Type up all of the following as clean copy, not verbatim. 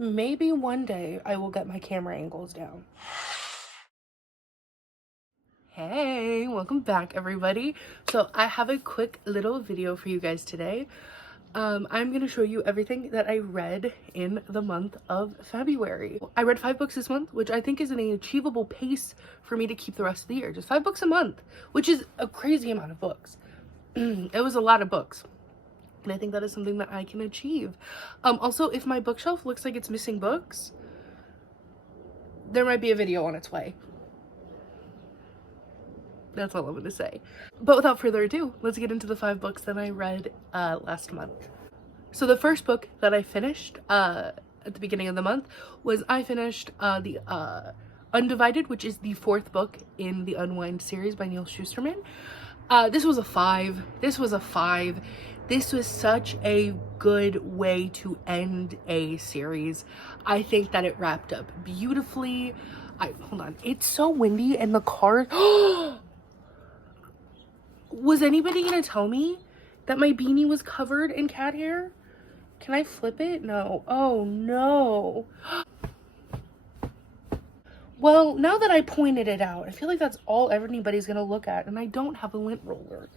Maybe one day I will get my camera angles down. Hey, welcome back everybody. So I have a quick little video for you guys today. I'm gonna show you everything that I read in the month of February. I read 5 books this month, which I think is an achievable pace for me to keep the rest of the year. Just 5 books a month, which is a crazy amount of books. It was a lot of books. And I think that is something that I can achieve. Also, if my bookshelf looks like it's missing books, there might be a video on its way. That's all I'm gonna say. But without further ado, let's get into the 5 books that I read last month. So the first book that I finished at the beginning of the month was I finished the Undivided, which is the 4th book in the Unwind series by Neil Shusterman. This was a 5. This was a 5. This was such a good way to end a series. I think that it wrapped up beautifully. Hold on. It's so windy and the car. Was anybody gonna tell me that my beanie was covered in cat hair? Can I flip it? No. Oh no. Well, now that I pointed it out, I feel like that's all anybody's gonna look at, and I don't have a lint roller.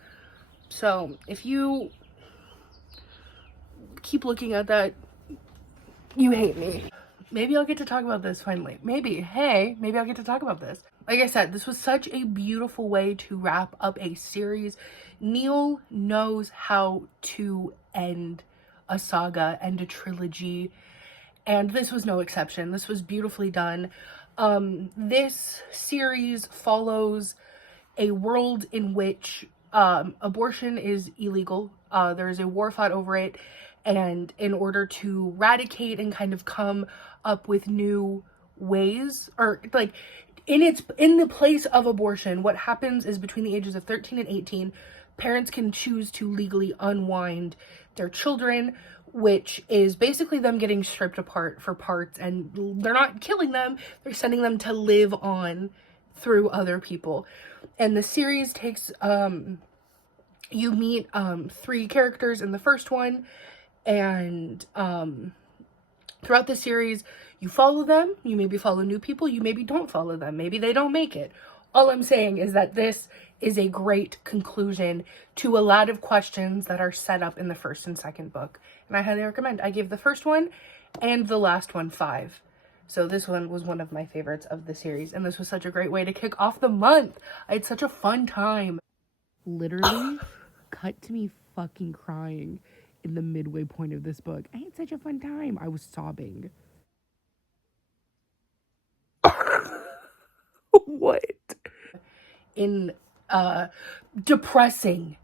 So if you keep looking at that, you hate me. Maybe I'll get to talk about this finally. Maybe. Hey, maybe I'll get to talk about this. Like I said, this was such a beautiful way to wrap up a series. Neil knows how to end a saga, end a trilogy, and this was no exception. This was beautifully done. This series follows a world in which abortion is illegal. There is a war fought over it, and in order to eradicate and kind of come up with new ways, or like in the place of abortion, what happens is between the ages of 13 and 18, parents can choose to legally unwind their children, which is basically them getting stripped apart for parts, and they're not killing them, they're sending them to live on through other people. And the series takes you meet 3 characters in the first one, and throughout the series you follow them. You maybe follow new people, you maybe don't follow them, maybe they don't make it. All I'm saying is that this is a great conclusion to a lot of questions that are set up in the first and second book, and I highly recommend. I gave the first one and the last one 5. So this one was one of my favorites of the series, and this was such a great way to kick off the month. I had such a fun time. Literally cut to me fucking crying in the midway point of this book. I had such a fun time. I was sobbing. What? In depressing,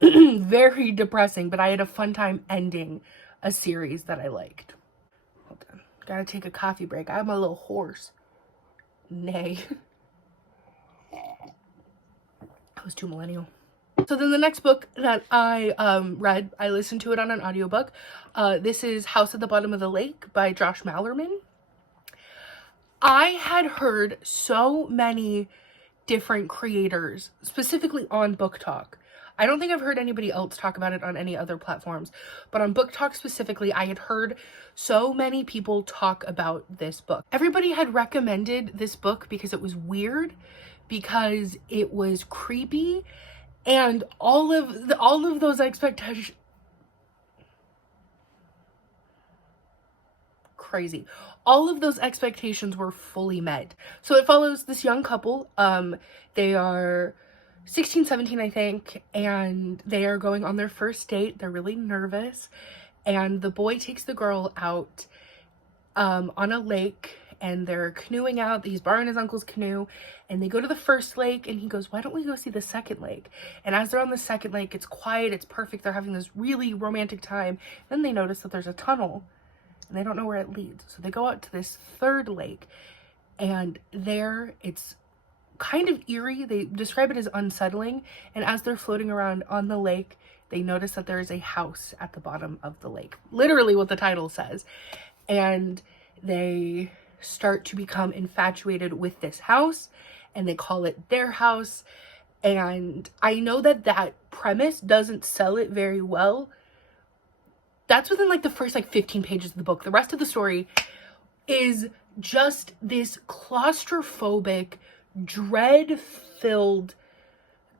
very depressing, but I had a fun time ending a series that I liked. Hold on, gotta take a coffee break. I'm a little hoarse. Nay. I was too millennial. So then the next book that I read, I listened to it on an audiobook. This is House at the Bottom of the Lake by Josh Malerman. I had heard so many different creators, specifically on Book Talk. I don't think I've heard anybody else talk about it on any other platforms, but on Book Talk specifically, I had heard so many people talk about this book. Everybody had recommended this book because it was weird, because it was creepy, and all of those expectations. Crazy. All of those expectations were fully met. So it follows this young couple. They are 16, 17, I think, and they are going on their first date. They're really nervous, and the boy takes the girl out on a lake, and they're canoeing out. He's borrowing his uncle's canoe, and they go to the first lake, and he goes, why don't we go see the second lake? And as they're on the second lake, it's quiet, it's perfect, they're having this really romantic time. Then they notice that there's a tunnel, and they don't know where it leads. So they go out to this third lake, and there it's kind of eerie. They describe it as unsettling, and as they're floating around on the lake, they notice that there is a house at the bottom of the lake. Literally what the title says. And they start to become infatuated with this house, and they call it their house. And I know that that premise doesn't sell it very well, That's within like the first like 15 pages of the book. The rest of the story is just this claustrophobic, dread-filled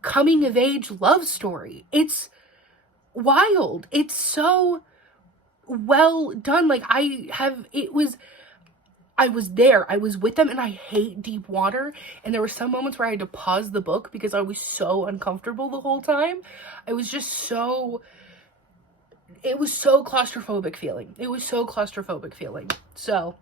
coming of age love story. It's wild. It's so well done. Like I was there. I was with them, and I hate deep water. And there were some moments where I had to pause the book because I was so uncomfortable the whole time. It was so claustrophobic feeling. So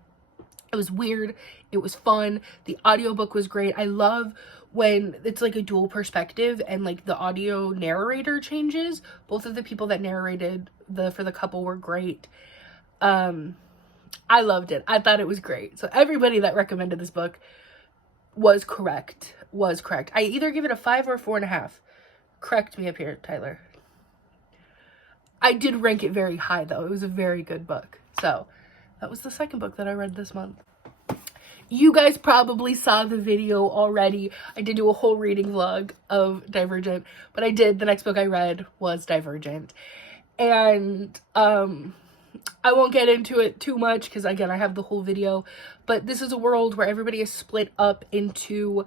it was weird. It was fun. The audiobook was great. I love when it's like a dual perspective and like the audio narrator changes. Both of the people that narrated for the couple were great. I loved it. I thought it was great. So everybody that recommended this book was correct. I either give it a 5 or a 4.5. Correct me up here, Tyler. I did rank it very high though. It was a very good book. So that was the second book that I read this month. You guys probably saw the video already. I did do a whole reading vlog of Divergent, but the next book I read was Divergent. And I won't get into it too much because again, I have the whole video, but this is a world where everybody is split up into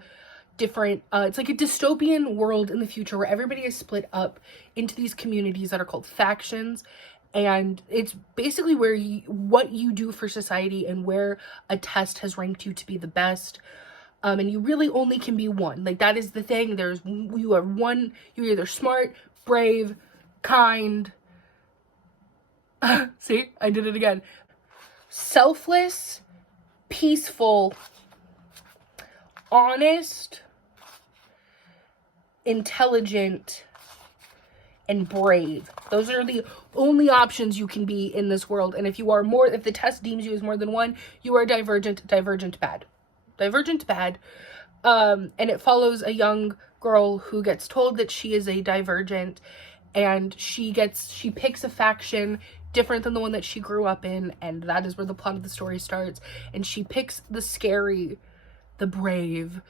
different, it's like a dystopian world in the future where everybody is split up into these communities that are called factions. And it's basically where what you do for society and where a test has ranked you to be the best. And you really only can be one. Like that is the thing. You're either smart, brave, kind. See, I did it again. Selfless, peaceful, honest, intelligent, and brave. Those are the only options you can be in this world. And if the test deems you as more than one, you are divergent bad. And it follows a young girl who gets told that she is a divergent, and she picks a faction different than the one that she grew up in, and that is where the plot of the story starts. And she picks the scary, the brave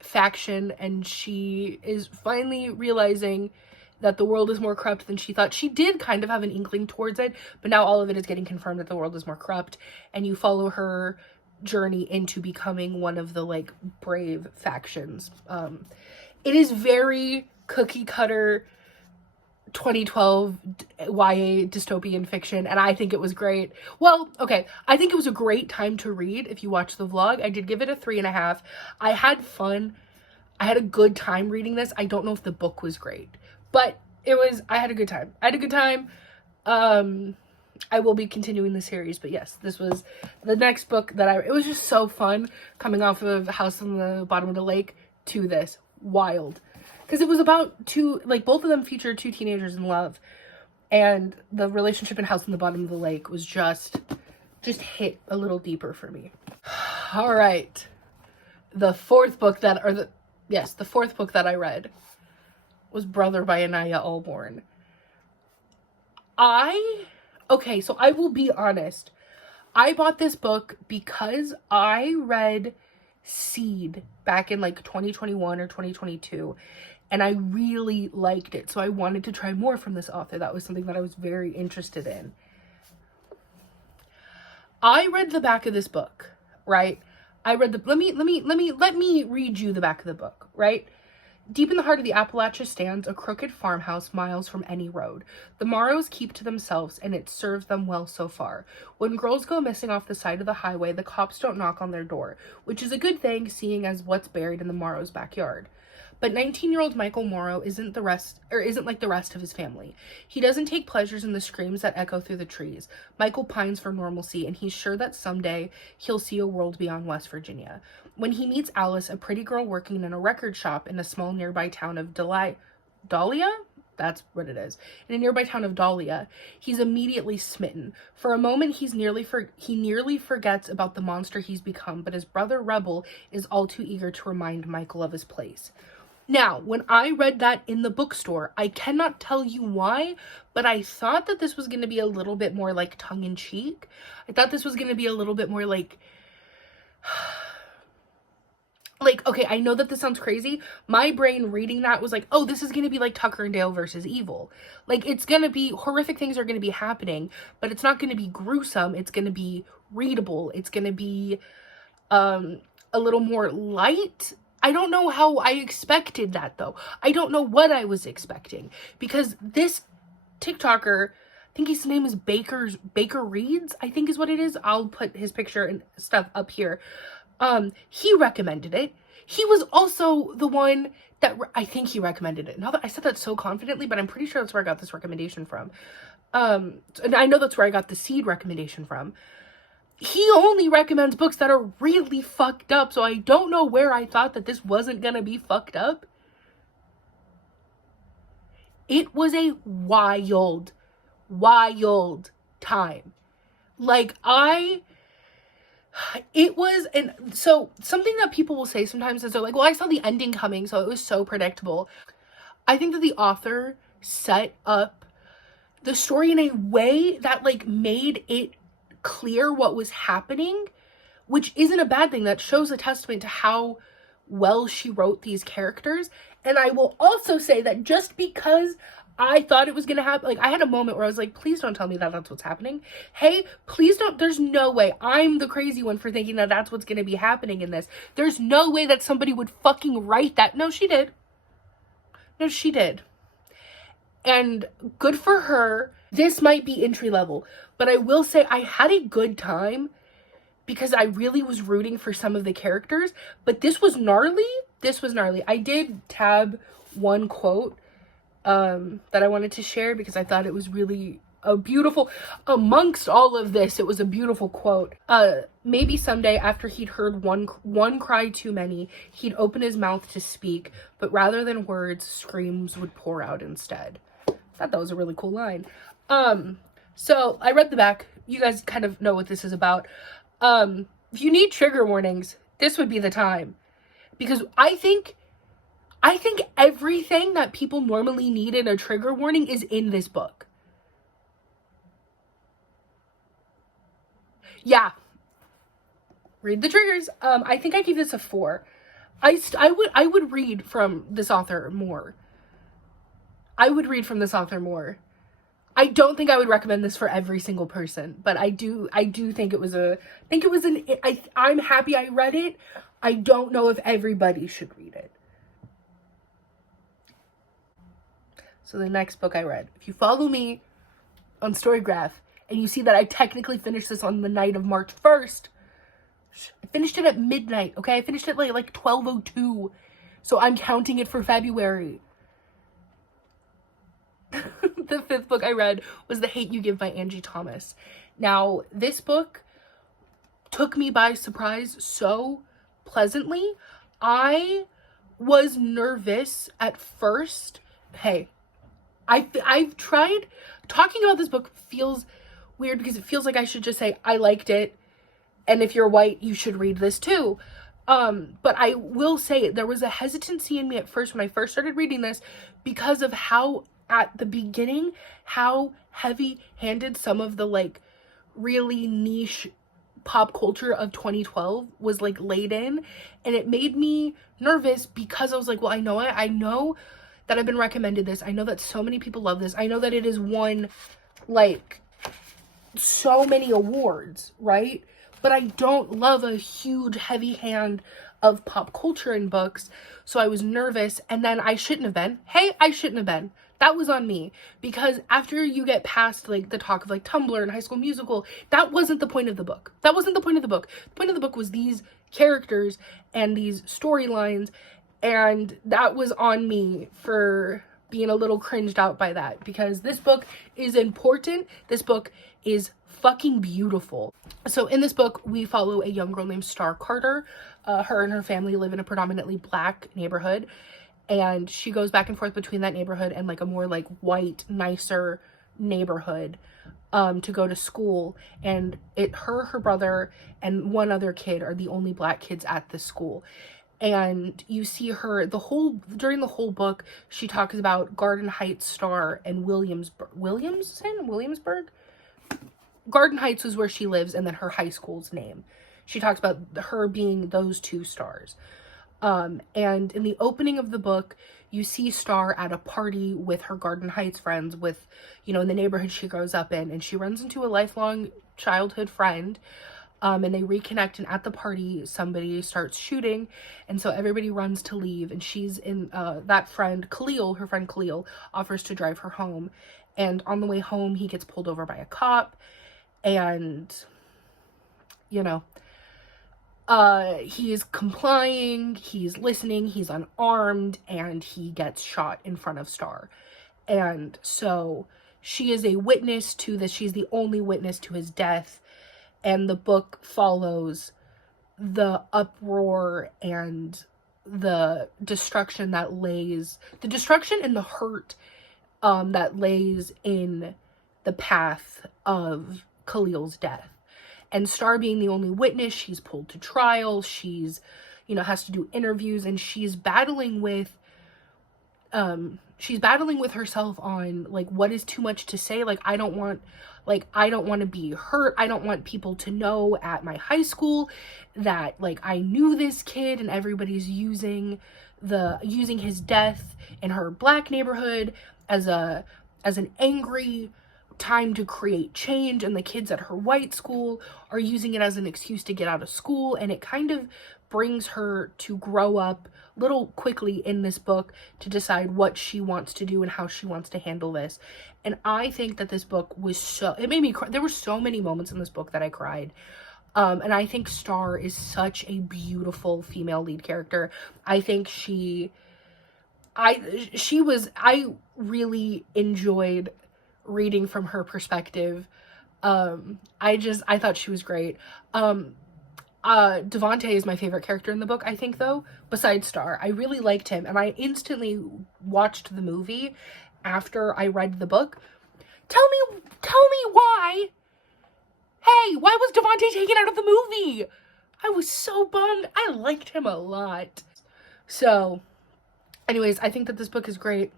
faction, and she is finally realizing that the world is more corrupt than she thought. She did kind of have an inkling towards it, but now all of it is getting confirmed that the world is more corrupt, and you follow her journey into becoming one of the like brave factions. It is very cookie cutter 2012 YA dystopian fiction, and I think it was great. Well, okay, I think it was a great time to read. If you watch the vlog, I did give it a 3.5. I had fun. I had a good time reading this. I don't know if the book was great, but I had a good time. I will be continuing the series, but yes, this was the next book it was just so fun coming off of House on the Bottom of the Lake to this. Wild. Because it was about both of them featured two teenagers in love, and the relationship in House on the Bottom of the Lake was just hit a little deeper for me. All right. The fourth book that I read was Brother by Anaya Allborn. So I will be honest. I bought this book because I read Seed back in like 2021 or 2022, and I really liked it. So I wanted to try more from this author. That was something that I was very interested in. I read the back of this book, right? Let me read you the back of the book, right? Deep in the heart of the Appalachia stands a crooked farmhouse miles from any road. The Morrows keep to themselves, and it serves them well so far. When girls go missing off the side of the highway, the cops don't knock on their door, which is a good thing, seeing as what's buried in the Morrows' backyard. But 19-year-old Michael Morrow isn't like the rest of his family. He doesn't take pleasures in the screams that echo through the trees. Michael pines for normalcy, and he's sure that someday he'll see a world beyond West Virginia. When he meets Alice, a pretty girl working in a record shop in a small nearby town of Dahlia? That's what it is. In a nearby town of Dahlia, he's immediately smitten. For a moment, he nearly forgets about the monster he's become, but his brother Rebel is all too eager to remind Michael of his place. Now, when I read that in the bookstore, I cannot tell you why, but I thought that this was going to be a little bit more like tongue-in-cheek. I thought this was going to be a little bit more like Like, okay, I know that this sounds crazy. My brain reading that was like, oh, this is going to be like Tucker and Dale versus Evil. Like, it's going to be, horrific things are going to be happening, but it's not going to be gruesome. It's going to be readable. It's going to be a little more light. I don't know how I expected that, though. I don't know what I was expecting, because this TikToker, I think his name is Baker Reads, I think is what it is. I'll put his picture and stuff up here. He recommended it. He was also the one that I think he recommended it. Now that I said that so confidently, but I'm pretty sure that's where I got this recommendation from. And I know that's where I got the seed recommendation from. He only recommends books that are really fucked up, so I don't know where I thought that this wasn't gonna be fucked up. It was a wild time. Like, it was, and so something that people will say sometimes is, they're like, well, I saw the ending coming, so it was so predictable. I think that the author set up the story in a way that, like, made it clear what was happening, which isn't a bad thing. That shows a testament to how well she wrote these characters. And I will also say that just because I thought it was going to happen, like, I had a moment where I was like, please don't tell me that that's what's happening. Hey, please don't, there's no way I'm the crazy one for thinking that that's what's going to be happening in this. There's no way that somebody would fucking write that. No, she did. No, she did. And good for her. This might be entry level, but I will say I had a good time because I really was rooting for some of the characters, but this was gnarly. This was gnarly. I did tab one quote that I wanted to share because I thought it was really a beautiful, amongst all of this, it was a beautiful quote. Maybe someday after he'd heard one cry too many, he'd open his mouth to speak, but rather than words, screams would pour out instead. I thought that was a really cool line. So I read the back. You guys kind of know what this is about. If you need trigger warnings, this would be the time, because I think everything that people normally need in a trigger warning is in this book. Yeah. Read the triggers. I think I gave this a 4. I would read from this author more. I don't think I would recommend this for every single person, but I do think it was I'm happy I read it. I don't know if everybody should read it. So the next book I read, if you follow me on StoryGraph and you see that I technically finished this on the night of March 1st, I finished it at midnight, okay? I finished it like 12:02, so I'm counting it for February. The 5th book I read was The Hate You Give by Angie Thomas. Now, this book took me by surprise so pleasantly. I was nervous at first. Hey, I've tried, talking about this book feels weird because it feels like I should just say I liked it, and if you're white, you should read this too. But I will say there was a hesitancy in me at first when I first started reading this because of how, at the beginning, how heavy-handed some of the, like, really niche pop culture of 2012 was, like, laid in, and it made me nervous because I was like, well, I know that I've been recommended this. I know that so many people love this. I know that it has won, like, so many awards, right? But I don't love a huge, heavy hand of pop culture in books, so I was nervous, and then I shouldn't have been. Hey, I shouldn't have been. That was on me, because after you get past, like, the talk of, like, Tumblr and High School Musical, that wasn't the point of the book. The point of the book was these characters and these storylines, and that was on me for being a little cringed out by that, because this book is important. This book is fucking beautiful. So in this book, we follow a young girl named Star Carter. Her and her family live in a predominantly black neighborhood, and she goes back and forth between that neighborhood and, like, a more, like, white, nicer neighborhood to go to school. And her brother and one other kid are the only black kids at the school. And you see her during the whole book, she talks about Garden Heights Star and Williamsburg. Garden Heights was where she lives, and then her high school's name. She talks about her being those two stars. And in the opening of the book, you see Star at a party with her Garden Heights friends, with, you know, in the neighborhood she grows up in, and she runs into a lifelong childhood friend, and they reconnect, and at the party, somebody starts shooting, and so everybody runs to leave, and she's in, that friend, Khalil, her friend Khalil, offers to drive her home, and on the way home, he gets pulled over by a cop, and, you know, he is complying, he's listening, he's unarmed, and he gets shot in front of Star. And so she is a witness to this. She's the only witness to his death. And the book follows the uproar and the destruction that lays, the destruction and the hurt that lays in the path of Khalil's death. And Star being the only witness, she's pulled to trial, she's, you know, has to do interviews, and she's battling with herself on, like, what is too much to say. Like, I don't want to be hurt. I don't want people to know at my high school that, like, I knew this kid, and everybody's using his death in her Black neighborhood as an angry time to create change, and the kids at her white school are using it as an excuse to get out of school. And it kind of brings her to grow up little quickly in this book to decide what she wants to do and how she wants to handle this. And I think that this book was it made me cry. There were so many moments in this book that I cried. And I think Star is such a beautiful female lead character. I think I really enjoyed reading from her perspective. I thought she was great. Devontae is my favorite character in the book, I think, though, besides Star. I really liked him, and I instantly watched the movie after I read the book. Tell me why. Hey, why was Devontae taken out of the movie? I was so bummed. I liked him a lot. So, anyways, I think that this book is great.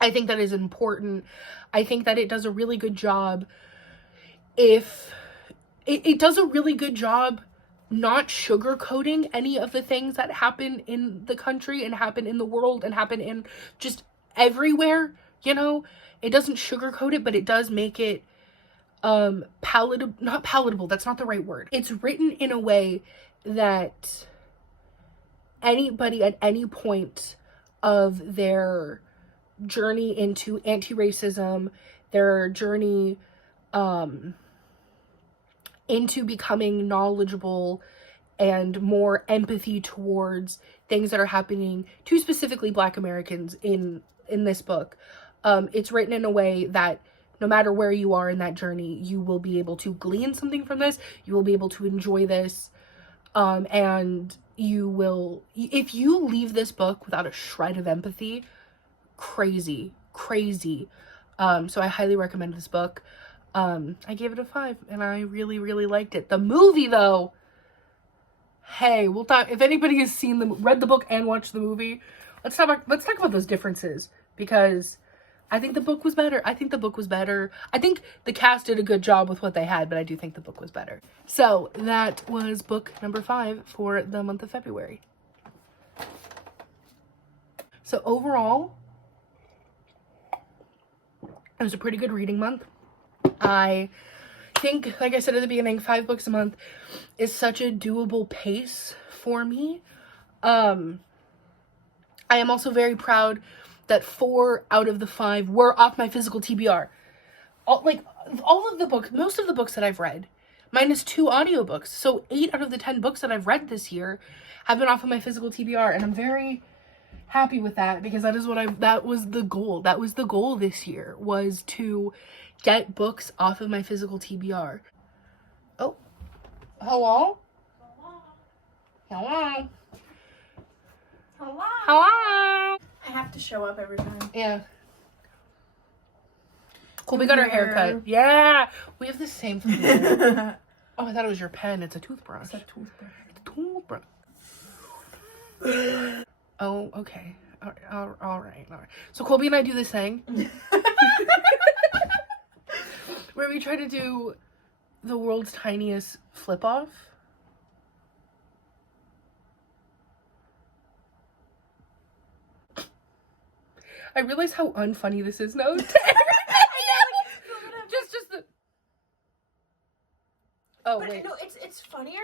I think that is important. I think that it does a really good job. If it does a really good job not sugarcoating any of the things that happen in the country and happen in the world and happen in just everywhere, you know? It doesn't sugarcoat it, but it does make it palatable. Not palatable, that's not the right word. It's written in a way that anybody at any point of their journey into anti-racism, their journey into becoming knowledgeable and more empathy towards things that are happening to specifically Black Americans in this book. It's written in a way that no matter where you are in that journey, you will be able to glean something from this. You will be able to enjoy this. And you will, if you leave this book without a shred of empathy, crazy. So I highly recommend this book. I gave it a 5, and I really, really liked it. The movie, though, hey, we'll talk. If anybody has read the book and watched the movie, let's talk about those differences, because I think the book was better. I think the cast did a good job with what they had, but I do think the book was better. So that was book number 5 for the month of February. So overall, it was a pretty good reading month. I think, like I said at the beginning, 5 books a month is such a doable pace for me. I am also very proud that 4 out of the 5 were off my physical TBR. Most of the books that I've read, minus 2 audiobooks, so 8 out of the 10 books that I've read this year have been off of my physical TBR, and I'm very happy with that, because that was the goal. That was the goal this year, was to get books off of my physical TBR. Oh, hello? Hello? I have to show up every time. Yeah. Cool, we got our hair cut. Yeah, we have the same thing. Oh, I thought it was your pen. It's a toothbrush. It's a toothbrush. It's a toothbrush. Oh, okay. All right. So Colby and I do this thing where we try to do the world's tiniest flip off. I realize how unfunny this is now. Just the. Oh, but wait. No, it's funnier.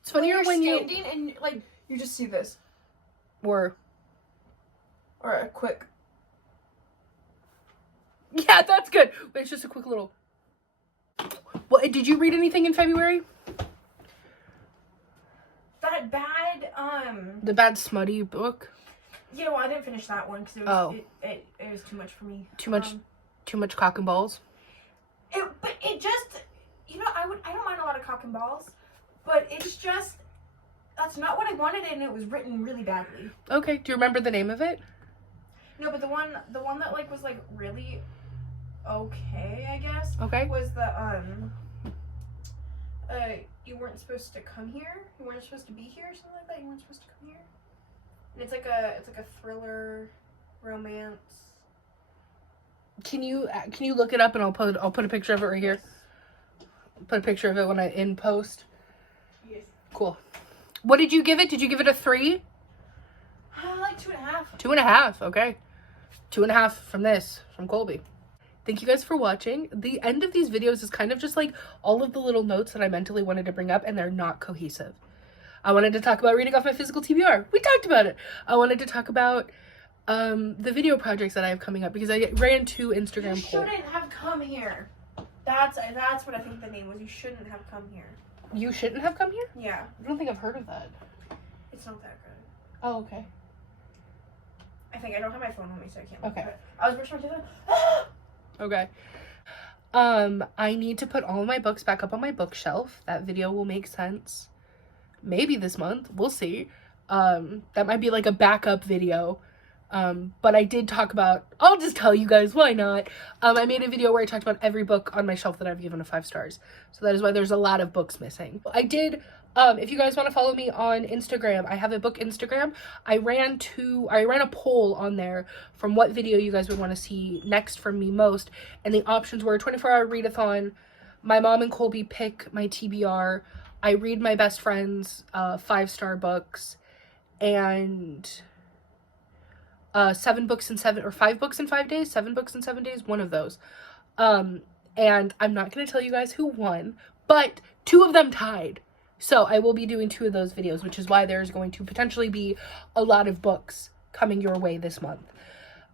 It's funnier when you're standing and like you just see this. Or a quick. Yeah, that's good. But it's just a quick little. What did you read anything in February? That bad The bad smutty book. You know, I didn't finish that one because it was too much for me. Too much cock and balls. But it just, you know, I don't mind a lot of cock and balls, but it's just that's not what I wanted, and it was written really badly. Okay, do you remember the name of it? No, but the one that like was like really okay, I guess. Okay. Was the you weren't supposed to come here. You weren't supposed to be here, or something like that. You weren't supposed to come here. And it's like a thriller, romance. Can you look it up and I'll put a picture of it right here. Put a picture of it when I in post. Yes. Cool. What did you give it? Did you give it a 3? Like 2.5. 2.5. Okay. 2.5 from Colby. Thank you guys for watching. The end of these videos is kind of just like all of the little notes that I mentally wanted to bring up, and they're not cohesive. I wanted to talk about reading off my physical TBR. We talked about it. I wanted to talk about the video projects that I have coming up because I ran 2 Instagram polls. You shouldn't have come here. That's what I think the name was. You shouldn't have come here. You shouldn't have come here? Yeah. I don't think I've heard of that. It's not that good. Oh, okay. I think I don't have my phone on me, so I can't. Okay. Look, I was brushing my teeth. Okay. I need to put all of my books back up on my bookshelf. That video will make sense. Maybe this month. We'll see. That might be like a backup video. But I did talk about, I'll just tell you guys, why not? I made a video where I talked about every book on my shelf that I've given a 5 stars. So that is why there's a lot of books missing. I did, if you guys want to follow me on Instagram, I have a book Instagram. I ran a poll on there from what video you guys would want to see next from me most. And the options were 24-hour readathon, my mom and Colby pick my TBR, I read my best friend's 5-star books, and 5 books in 5 days, 7 books in 7 days, one of those. And I'm not going to tell you guys who won, but 2 of them tied. So I will be doing 2 of those videos, which is why there's going to potentially be a lot of books coming your way this month.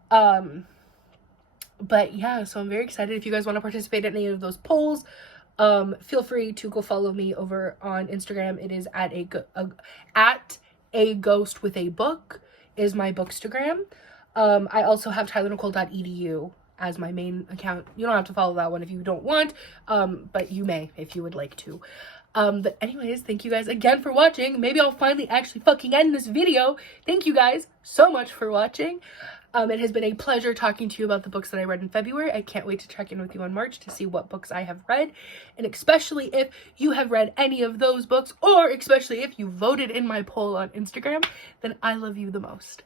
But yeah, so I'm very excited. If you guys want to participate in any of those polls, feel free to go follow me over on Instagram. It is at AGhostWithABook is my bookstagram. I also have tylernicole.edu as my main account. You don't have to follow that one if you don't want, but you may if you would like to. But anyways, thank you guys again for watching. Maybe I'll finally actually fucking end this video. Thank you guys so much for watching. It has been a pleasure talking to you about the books that I read in February. I can't wait to check in with you in March to see what books I have read. And especially if you have read any of those books, or especially if you voted in my poll on Instagram, then I love you the most.